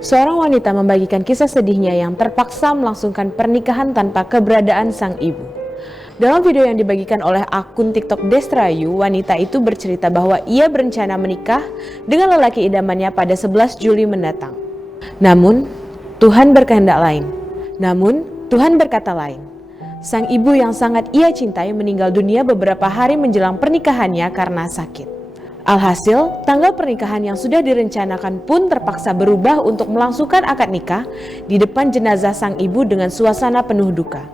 Seorang wanita membagikan kisah sedihnya yang terpaksa melangsungkan pernikahan tanpa keberadaan sang ibu. Dalam video yang dibagikan oleh akun TikTok Destrayu, wanita itu bercerita bahwa ia berencana menikah dengan lelaki idamannya pada 11 Juli mendatang. Namun, Tuhan berkata lain. Sang ibu yang sangat ia cintai meninggal dunia beberapa hari menjelang pernikahannya karena sakit. Alhasil, tanggal pernikahan yang sudah direncanakan pun terpaksa berubah untuk melangsungkan akad nikah di depan jenazah sang ibu dengan suasana penuh duka.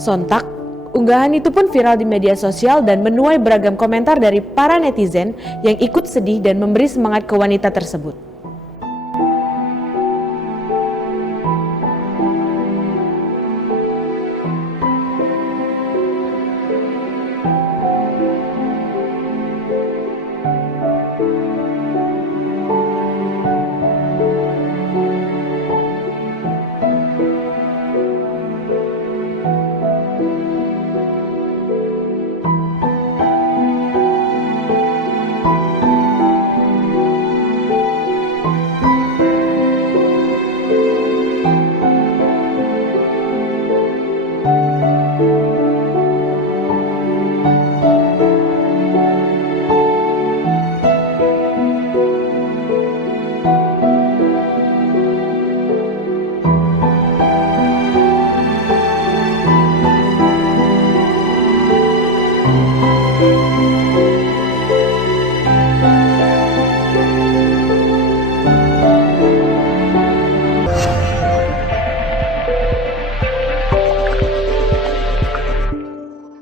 Sontak, unggahan itu pun viral di media sosial dan menuai beragam komentar dari para netizen yang ikut sedih dan memberi semangat ke wanita tersebut.